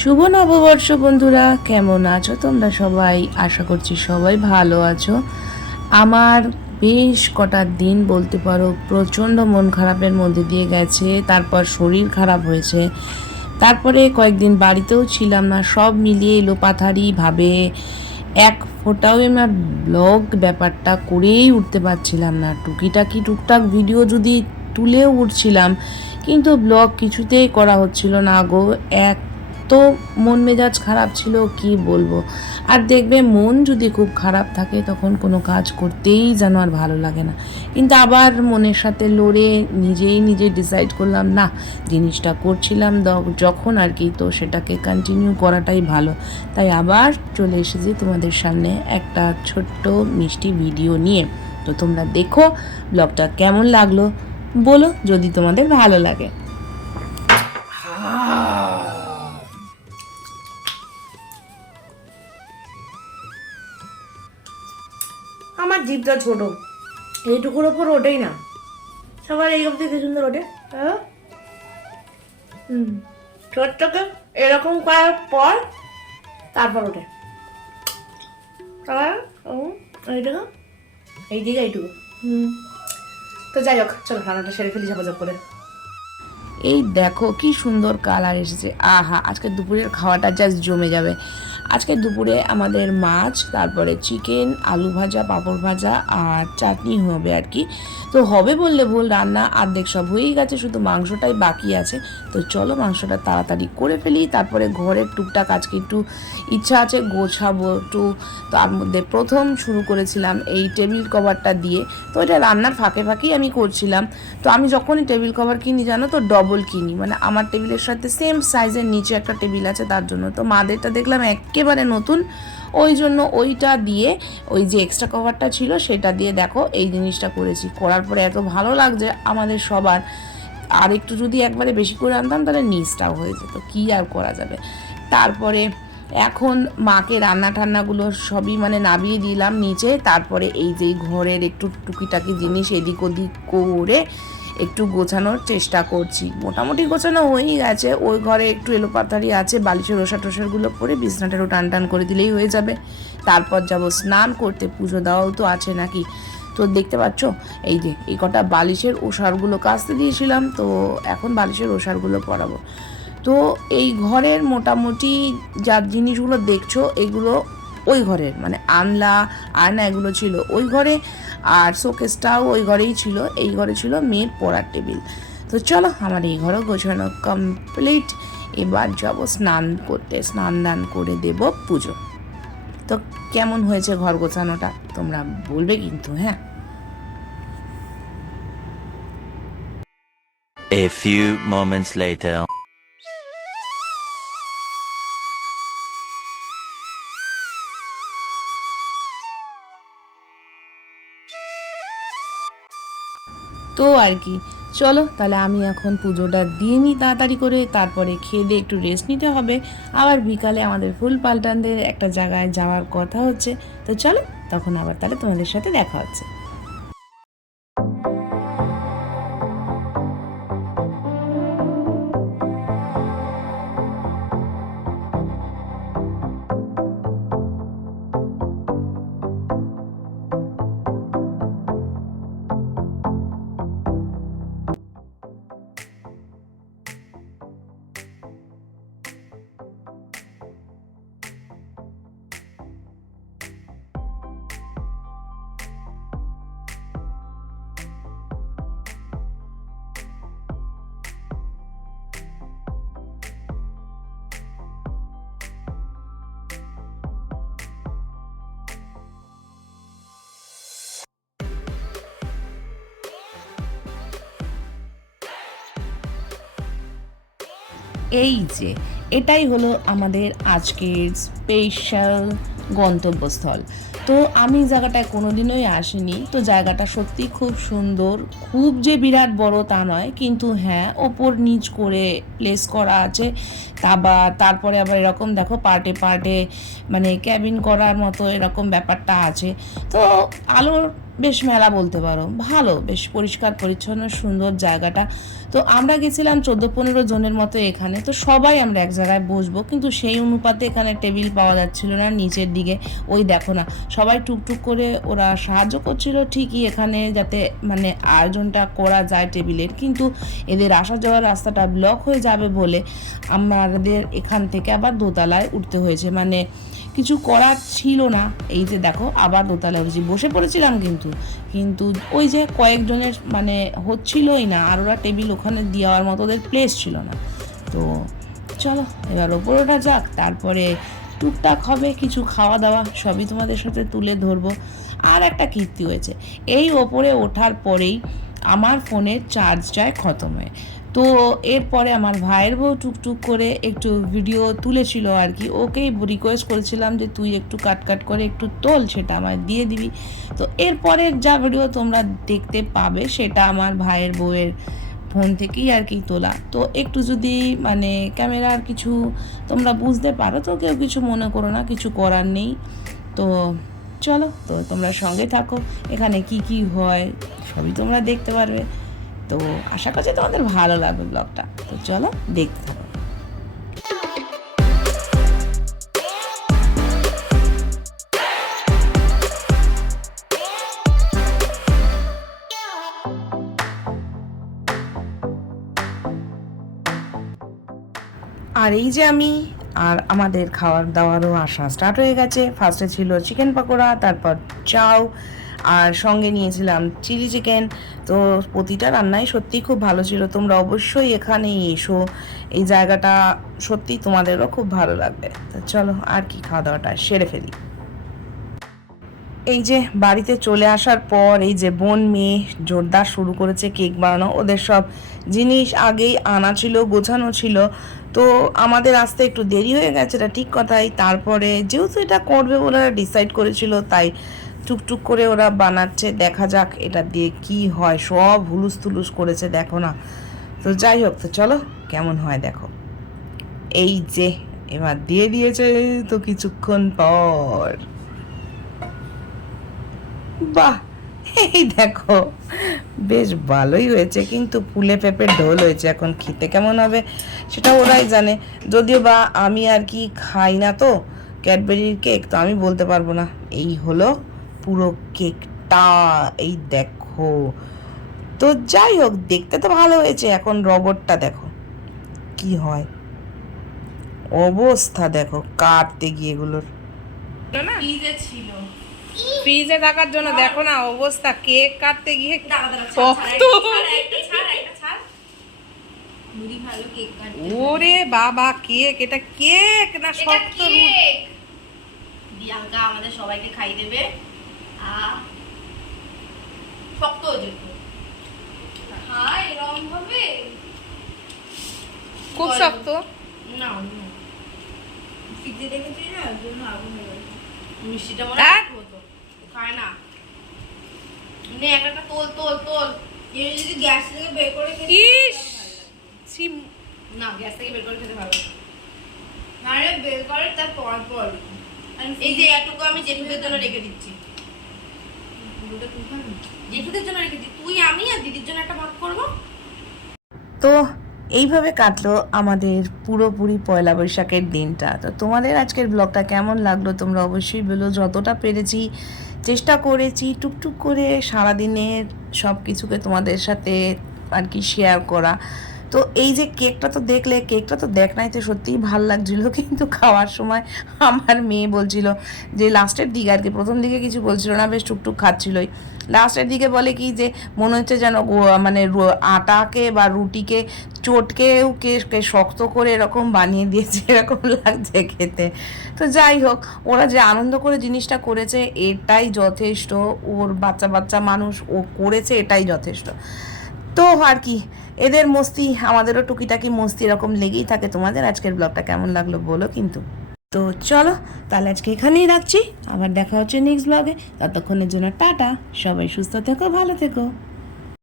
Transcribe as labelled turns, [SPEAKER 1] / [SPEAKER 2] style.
[SPEAKER 1] শুভ নববর্ষ বন্ধুরা, কেমন আছো তোমরা সবাই? আশা করছি সবাই ভালো আছো। আমার বেশ কটা দিন বলতে পারো প্রচণ্ড মন খারাপের মধ্যে দিয়ে গেছে, তারপর শরীর খারাপ হয়েছে। তারপরে কয়েকদিন বাড়িতেও ছিলাম না, সব মিলিয়ে এলো পাথারি ভাবে এক ফোটাও আমার ব্লগ ব্যাপারটা করেই উঠতে পারছিলাম না। টুকিটাকি টুকটাক ভিডিও যদি তুলেও উঠছিলাম, কিন্তু ব্লগ কিছুতেই করা হচ্ছিল না গো। এক তো মন মেজাজ খারাপ ছিল, কি বলব? আর দেখবে মন যদি খুব খারাপ থাকে, তখন কোনো কাজ করতেই যেন আর ভালো লাগে না। কিন্তু আবার মনের সাথে লড়ে নিজেই নিজে ডিসাইড করলাম, না, জিনিসটা করছিলাম যখন আর কি তো সেটাকে কন্টিনিউ করাটাই ভালো। তাই আবার চলে এসেছি তোমাদের সামনে একটা ছোট্ট মিষ্টি ভিডিও নিয়ে। তো তোমরা দেখো ব্লগটা কেমন লাগল? বলো, যদি তোমাদের ভালো লাগে।
[SPEAKER 2] জিভটা ছোট। এইটুকুর ওপর ওঠেই না। সবার এই অবধি কি সুন্দর ওঠে? হ্যাঁ? হুম। এরকম করার পর তারপর ওঠে। এইটুকু? এইদিকে এইটুকু। হুম। তো যাই হোক, চলো রান্নাটা সেরে ফেলি ঝাপাঝাপ করে।
[SPEAKER 1] এই দেখো কি সুন্দর কালার এসেছে। আহা, আজকে দুপুরের খাওয়াটা জাস্ট জমে যাবে। আজকে দুপুরে আমাদের মাছ, তারপরে চিকেন আলু ভাজা, পাঁপড় ভাজা আর চাটনি হবে আর কি। তো হবে বললে ভুল, রান্না অর্ধেক সব হয়েই গেছে, শুধু মাংসটাই বাকি আছে। তো চলো মাংসটা তাড়াতাড়ি করে ফেলি, তারপরে ঘরের টুকটাক আজকে একটু ইচ্ছা আছে গোছাবো একটু। তার মধ্যে প্রথম শুরু করেছিলাম এই টেবিল কভারটা দিয়ে। তো এটা রান্নার ফাঁকে ফাঁকেই আমি করছিলাম। তো আমি যখনই টেবিল কভার কিনি, জানো তো ডবল কিনি। মানে আমার টেবিলের সাথে সেম সাইজের নিচে একটা টেবিল আছে, তার জন্য। তো মাদেরটা দেখলাম একেবারে নতুন। ওই জন্য ওইটা দিয়ে ওই যে এক্সট্রা কভারটা ছিল, সেটা দিয়ে দেখো এই জিনিসটা করেছি। করার পরে এত ভালো লাগছে আমাদের সবার। আর একটু যদি একবারে বেশি করে আনতাম, তাহলে নিচটাও হয়ে যেত। কী আর করা যাবে? তারপরে এখন মাকে রান্না টান্নাগুলো সবই মানে নামিয়ে দিলাম নিচে। তারপরে এই যে ঘরের একটু টুকিটাকি জিনিস এদিক ওদিক করে একটু গোছানোর চেষ্টা করছি। মোটামুটি গোছানো হয়েই গেছে। ওই ঘরে একটু এলোপাতারি আছে, বালিশের ওষা টোষারগুলো করে বিছনাটারও টান টান করে দিলেই হয়ে যাবে। তারপর যাব স্নান করতে, পুজো দেওয়াও তো আছে নাকি? তো দেখতে পাচ্ছ? এই যে, এই কটা বালিশের ওষারগুলো কাচতে দিয়েছিলাম, তো এখন বালিশের ওষারগুলো পরাবো। তো এই ঘরের মোটামুটি যা জিনিসগুলো দেখছ, এগুলো ওই ঘরের মানে আনলা, আয়না এগুলো ছিল। ওই ঘরে আর শোকেসটাও ওই ঘরেই ছিল, এই ঘরে ছিল মেয়ের পড়ার টেবিল। তো চলো আমার এই ঘরও গোছানো কমপ্লিট এবার যাব স্নান করতে, স্নান দান করে দেব পুজো। তো কেমন হয়েছে ঘর গোছানোটা তোমরা বলবে কিন্তু হ্যাঁ?
[SPEAKER 3] A few moments later.
[SPEAKER 1] তো আর কি। চলো, তাহলে আমি এখন পুজোটা দিয়ে নিই তাড়াতাড়ি করে, তারপরে খেয়ে দিয়ে একটু রেস্ট নিতে হবে। আবার বিকালে আমাদের ফুল পাল্টানদের একটা জায়গায় যাওয়ার কথা হচ্ছে। তো চলো, তখন আবার তাহলে তোমাদের সাথে দেখা হচ্ছে। এই যে এটাই হলো আমাদের আজকের স্পেশাল গন্তব্যস্থল। তো আমি জায়গাটায় কোনোদিনই আসিনি। তো জায়গাটা সত্যি খুব সুন্দর। খুব যে বিরাট বড় তা নয়। কিন্তু হ্যাঁ ওপর নিচ করে প্লেস করা আছে। তা বা, তারপরে আবার এরকম দেখো পার্টে পার্টে মানে ক্যাবিন করার মতো এরকম ব্যাপারটা আছে। তো আলোর বেশ মেলা বলতে পারো। ভালো, বেশ পরিষ্কার, পরিচ্ছন্ন, সুন্দর জায়গাটা। তো আমরা গেছিলাম চোদ্দ পনেরো জনের মতো এখানে। তো সবাই আমরা এক জায়গায় বসবো। কিন্তু সেই অনুপাতে এখানে টেবিল পাওয়া যাচ্ছিল না। নিচের দিকে। ওই দেখো না, সবাই টুকটুক করে ওরা সাহায্য করছিল ঠিকই এখানে যাতে মানে আয়োজনটা করা যায় টেবিলের কিন্তু এদের আসা যাওয়ার রাস্তাটা ব্লক হয়ে যাবে বলে আমাদের এখান থেকে আবার দোতলায় উঠতে হয়েছে। মানে কিছু করার ছিল না। এই যে দেখো, আবার দোতলায় উঠেছি। বসে পড়েছিলাম কিন্তু। কিন্তু ওই যে কয়েকজনের মানে হচ্ছিলই না। আর ওরা টেবিল ওখানে দেওয়ার মতো ওদের প্লেস ছিল না। তো চলো, এবার ওপরে ওঠা যাক। তারপরে টুকটাক হবে, কিছু খাওয়া দাওয়া সবই তোমাদের সাথে তুলে ধরবো। আর একটা কীর্তি হয়েছে, এই ওপরে ওঠার পরেই আমার ফোনের চার্জটায় খতম হয়ে। তো এরপরে আমার ভাইয়ের বউ টুকটুক করে একটু ভিডিও তুলেছিল আর কি, ওকেই রিকোয়েস্ট করেছিলাম যে তুই একটু কাট কাট করে একটু তোল, সেটা আমায় দিয়ে দিবি। তো এরপরের যা ভিডিও তোমরা দেখতে পাবে, সেটা আমার ভাইয়ের বউয়ের ফোন থেকেই আর কি তোলা। তো একটু যদি মানে ক্যামেরার কিছু তোমরা বুঝতে পারো, তো কেউ কিছু মনে করো না, কিছু করার নেই। তো চলো, তো তোমরা সঙ্গে থাকো, এখানে কি কি হয় সবই তোমরা দেখতে পারবে। তো আশা করছি তোমাদের ভালো লাগবে ব্লগটা। তো চলো, দেখতে আর এই যে আমি আর আমাদের খাওয়ার দাওয়ারও আসা স্টার্ট হয়ে গেছে। ফার্স্টে ছিল চিকেন পাকোড়া, তারপর চাউ, আর সঙ্গে নিয়েছিলাম চিলি চিকেন তো প্রতিটা রান্নাই সত্যি খুব ভালো ছিল। তোমরা অবশ্যই এখানে এসো। এই জায়গাটা সত্যি তোমাদেরও খুব ভালো লাগবে। তো চলো আর কি খাওয়া দাওয়াটা সেরে ফেলি। এই যে বাড়িতে চলে আসার পর এই যে বোন মেয়ে জোরদার শুরু করেছে কেক বানানো, ওদের সব জিনিস আগেই আনা ছিল, গোছানো ছিল। তো আমাদের আসতে একটু দেরি হয়ে গেছে, এটা ঠিক কথাই। তারপরে যেহেতু এটা করবে বলে ডিসাইড করেছিল, তাই টুকটুক করে ওরা বানাচ্ছে। দেখা যাক এটা দিয়ে কি হয়। সব হুলুস তুলুস করেছে, দেখো না। তো যাই হোক, তো চলো কেমন হয় দেখো। এই যে, এবার দিয়ে দিয়েছে তো কিছুক্ষণ পর। বাহ, এই দেখো, বেশ ভালোই হয়েছে, কিন্তু ফুলে পেঁপে ঢোল হয়েছে, এখন খেতে কেমন হবে সেটা ওরাই জানে। যদিও বা আমি আর কি খাই না তো, ক্যাডবেরির কেক, তো আমি বলতে পারব না। এই হলো পুরো কেকটা, এই দেখো। তো যাই হোক, দেখতে তো ভালো হয়েছে, এখন রবটটা দেখো, কি হয়। অবস্থা দেখো, কাটতে গিয়ে এগুলোর। ফ্রিজে রাখার জন্য দেখো না অবস্থা কেক কাটতে গিয়ে ওরে বাবা কেক এটা কেক না শক্ত
[SPEAKER 2] বিয়াঙ্কা আমাদের সবাইকে খাই দেবে। শক্ত হয়েছে একটু।
[SPEAKER 4] এরকম ভাবে
[SPEAKER 1] খুব শক্ত?
[SPEAKER 2] না না।
[SPEAKER 4] ফ্রিজে রেখেছি না জন্য আগুন
[SPEAKER 2] মিষ্টিটা মনে খায় না। নে একটা একটা তোল তোল। তোল
[SPEAKER 4] এর যদি গ্যাস থেকে বের করে খেতে
[SPEAKER 1] ইস! ছি-
[SPEAKER 2] না গ্যাস থেকে বের করে খেতে ভালো
[SPEAKER 4] আরে বের করে তার পর পর।
[SPEAKER 2] এই যে এটুকু আমি জেঠুদের জন্য রেখে দিচ্ছি।
[SPEAKER 4] দুটো তুই খাবি?
[SPEAKER 2] জেঠুদের জন্য রেখে দিচ্ছি তুই আমি আর দিদির জন্য একটা ভাগ করব।
[SPEAKER 1] তো এইভাবে কাটলো আমাদের পুরোপুরি পয়লা বৈশাখের দিনটা। তো তোমাদের আজকের ব্লগটা কেমন লাগল তোমরা অবশ্যই বলো। যতটা পেরেছি, চেষ্টা করেছি টুকটুক করে সারাদিনের সব কিছুকে তোমাদের সাথে আর কি শেয়ার করা। তো এই যে কেকটা তো দেখলে, কেকটা তো দেখ নাই, তো সত্যিই ভালো লাগছিল। কিন্তু খাওয়ার সময় আমার মেয়ে বলছিল যে, লাস্টের দিকে আর কি, প্রথম দিকে কিছু বলছিল না, বেশ টুকটুক খাচ্ছিলই। লাস্টের দিকে বলে কি যে, মনে হচ্ছে যেন মানে আটাকে বা রুটিকে, চটকেও কে শক্ত করে এরকম বানিয়ে দিয়েছে, এরকম লাগছে খেতে। তো যাই হোক, ওরা যে আনন্দ করে জিনিসটা করেছে, এটাই যথেষ্ট। ওর বাচ্চা বাচ্চা মানুষ ও করেছে, এটাই যথেষ্ট। তো আর কি, এদের মস্তি, আমাদেরও টুকিটাকি মস্তি এরকম লেগেই থাকে তোমাদের। আজকের ব্লগটা কেমন লাগল বলো কিন্তু। তো চলো, তাহলে আজকে এখানেই রাখছি। আবার দেখা হচ্ছে নেক্সট ব্লগে ততক্ষণের জন্য টাটা। সবাই সুস্থ থেকো, ভালো থেকো।